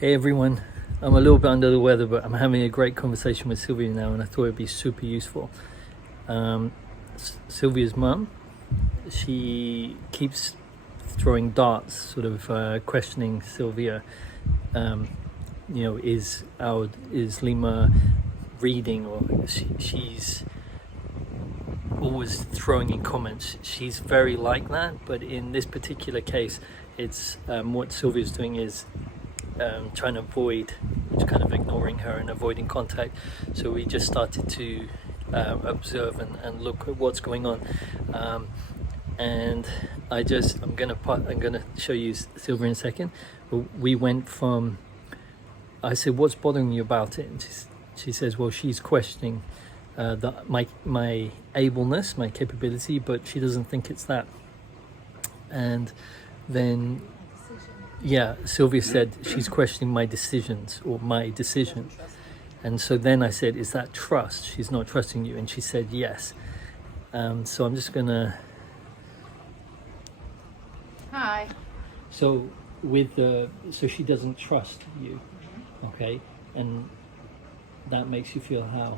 Hey everyone, I'm a little bit under the weather, but I'm having a great conversation with Sylvia now, and I thought it'd be super useful. Sylvia's mum, she keeps throwing darts, sort of questioning Sylvia. Is Lima reading, or she's always throwing in comments. She's very like that, but in this particular case, it's what Sylvia's doing is trying to avoid, kind of ignoring her and avoiding contact. So we just started to observe and look at what's going on. And I'm gonna show you Sylvia in a second. We went from, I said, what's bothering you about it? And she says, well, she's questioning my ableness, my capability, but she doesn't think it's that. And then Sylvia said she's questioning my decisions or my decision. And so then I said, is that trust? She's not trusting you. And she said yes. So I'm just gonna. Hi. So so she doesn't trust you, okay? And that makes you feel how?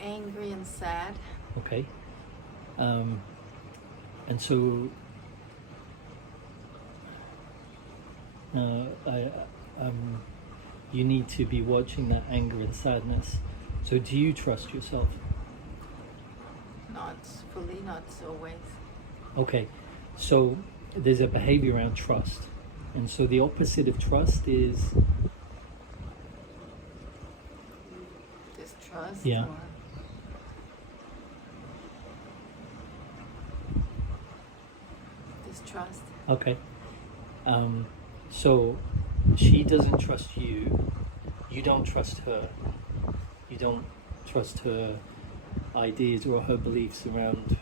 Angry and sad. Okay. And so you need to be watching that anger and sadness. So do you trust yourself? Not fully, not always. Okay, so there's a behavior around trust, and so the opposite of trust is Distrust. Yeah. Or distrust. okay. So she doesn't trust you. You don't trust her. You don't trust her ideas or her beliefs around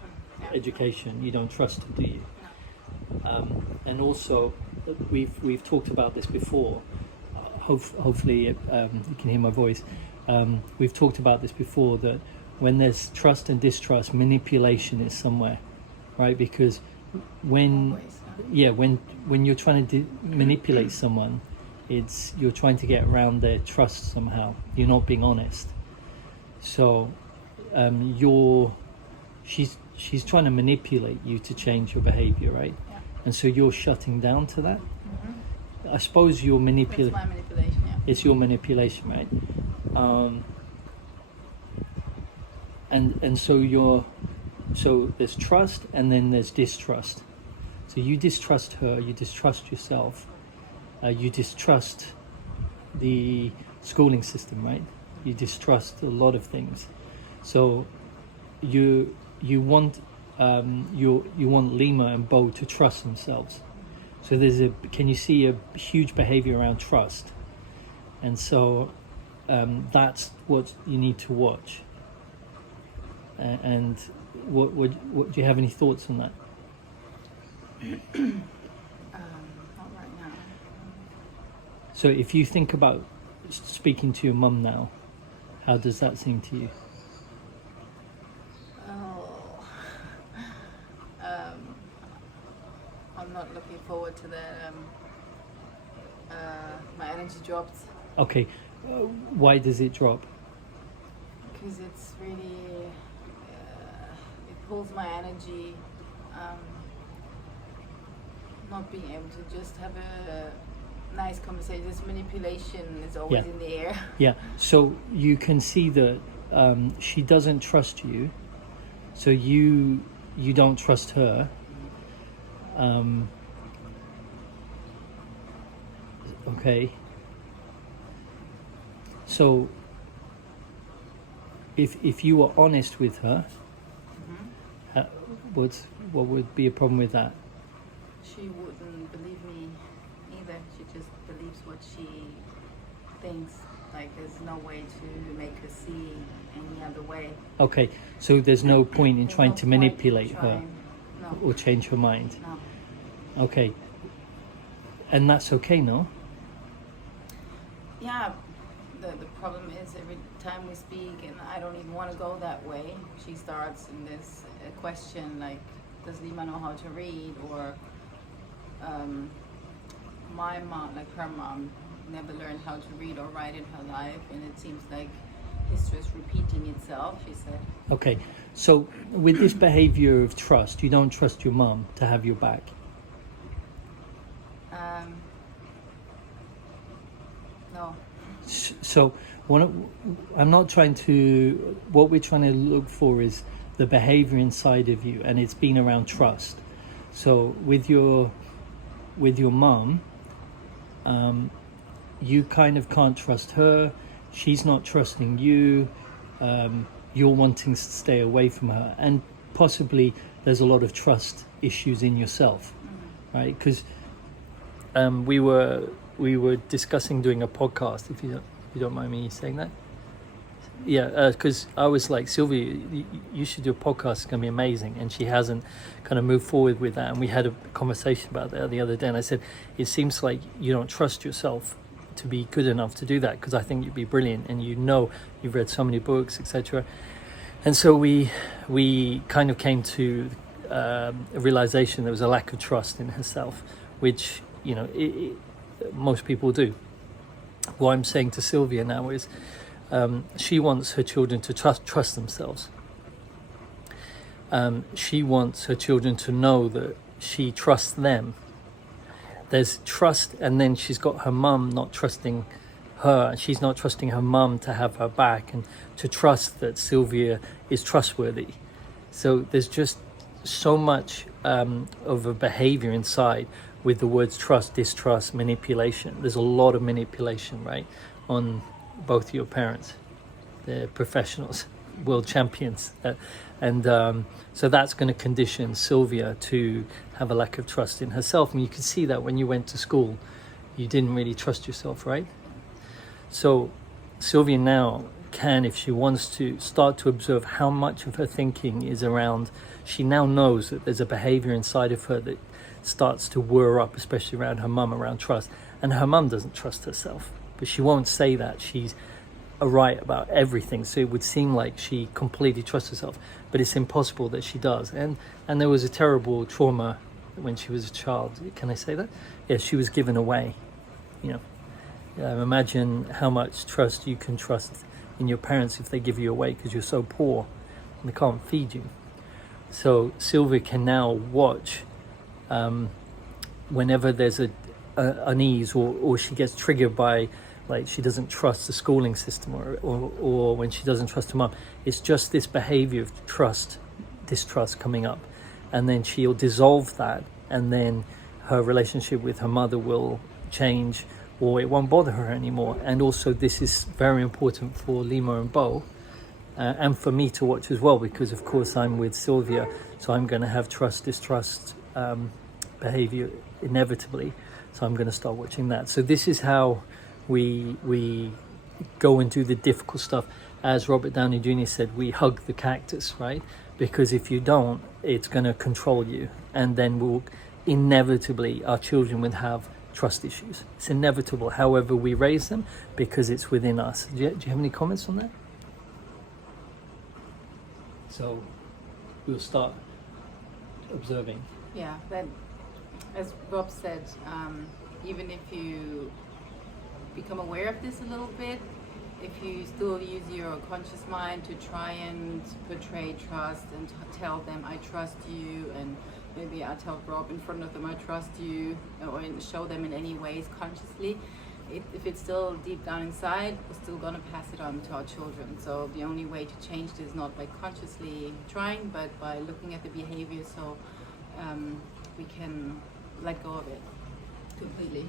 education. You don't trust her, do you? No. And also, we've talked about this before. Hopefully, you can hear my voice. We've talked about this before, that when there's trust and distrust, manipulation is somewhere, right? Because when Always, when you're trying to manipulate someone, you're trying to get around their trust somehow. You're not being honest. So she's trying to manipulate you to change your behavior, right? Yeah. And so you're shutting down to that. Mm-hmm. I suppose you're It's my manipulation, yeah. It's your manipulation, right? And so there's trust, and then there's distrust. So you distrust her, you distrust yourself, you distrust the schooling system, right? You distrust a lot of things. So you want Lima and Bo to trust themselves. So can you see a huge behavior around trust? And so that's what you need to watch. And what do you have any thoughts on that? Not right now. So if you think about speaking to your mum now, how does that seem to you? Oh, I'm not looking forward to that. My energy dropped Okay, why does it drop? because it's really it pulls my energy. Not being able to just have a nice conversation. This manipulation is always in the air. Yeah, so you can see that she doesn't trust you, so you don't trust her. Okay. So if you were honest with her, what would be a problem with that? She wouldn't believe me either. She just believes what she thinks. Like there's no way to make her see any other way. Okay, so there's no point in There's trying no to point in manipulate her trying. No. or change her mind. No. Okay, and that's okay, no? Yeah. The problem is every time we speak, and I don't even want to go that way, she starts in this question like, does Lima know how to read? Or my mom, like her mom, never learned how to read or write in her life, and it seems like history is repeating itself, she said. Okay, so with this behavior of trust, you don't trust your mum to have your back. No. So I'm not trying to, what we're trying to look for is the behavior inside of you, and it's been around trust. So with your mum, you kind of can't trust her, she's not trusting you, you're wanting to stay away from her, and possibly there's a lot of trust issues in yourself, right? Because we were discussing doing a podcast, if you don't mind me saying that. Yeah, because I was like, Sylvia, you should do a podcast, it's going to be amazing. And she hasn't kind of moved forward with that. And we had a conversation about that the other day. And I said, it seems like you don't trust yourself to be good enough to do that, because I think you'd be brilliant. And you've read so many books, etc. And so we kind of came to a realization there was a lack of trust in herself, which, most people do. What I'm saying to Sylvia now is, she wants her children to trust themselves. She wants her children to know that she trusts them. There's trust, and then she's got her mum not trusting her. She's not trusting her mum to have her back and to trust that Sylvia is trustworthy. So there's just so much of a behavior inside with the words trust, distrust, manipulation. There's a lot of manipulation, right, on both your parents. They're professionals, world champions, so that's going to condition Sylvia to have a lack of trust in herself. And you can see that when you went to school, you didn't really trust yourself, right? So Sylvia now can, if she wants to, start to observe how much of her thinking is around, she now knows that there's a behavior inside of her that starts to whir up, especially around her mum, around trust. And her mum doesn't trust herself, but she won't say that. She's right about everything, so it would seem like she completely trusts herself, but it's impossible that she does. And there was a terrible trauma when she was a child. Can I say that? Yeah, she was given away. Imagine how much trust you can trust in your parents if they give you away because you're so poor and they can't feed you. So Sylvia can now watch whenever there's a unease or she gets triggered by, like, she doesn't trust the schooling system or when she doesn't trust her mum. It's just this behavior of distrust coming up, and then she'll dissolve that, and then her relationship with her mother will change, or it won't bother her anymore. And also this is very important for Lima and Bo, and for me to watch as well, because of course I'm with Sylvia, so I'm going to have distrust behavior inevitably, so I'm going to start watching that. So this is how we go and do the difficult stuff. As Robert Downey Jr. said, we hug the cactus, right? Because if you don't, it's going to control you, and then inevitably our children will have trust issues. It's inevitable, however we raise them, because it's within us. Do you have any comments on that? So we'll start observing. Yeah, that, as Rob said, even if you become aware of this a little bit, if you still use your conscious mind to try and portray trust and tell them I trust you, and maybe I tell Rob in front of them I trust you, or show them in any ways consciously, if it's still deep down inside, we're still going to pass it on to our children. So the only way to change this is not by consciously trying, but by looking at the behavior, so we can let go of it completely.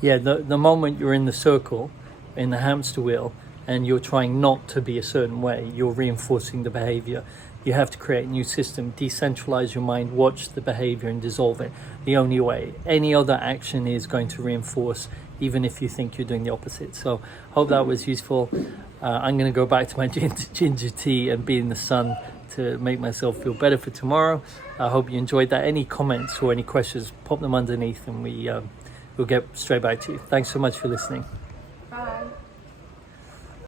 Yeah, the moment you're in the circle, in the hamster wheel, and you're trying not to be a certain way, you're reinforcing the behavior. You have to create a new system, decentralize your mind, watch the behavior and dissolve it. The only way. Any other action is going to reinforce, even if you think you're doing the opposite. So hope that was useful. I'm going to go back to my ginger tea and be in the sun to make myself feel better for tomorrow. I hope you enjoyed that. Any comments or any questions, pop them underneath and we'll get straight back to you. Thanks so much for listening.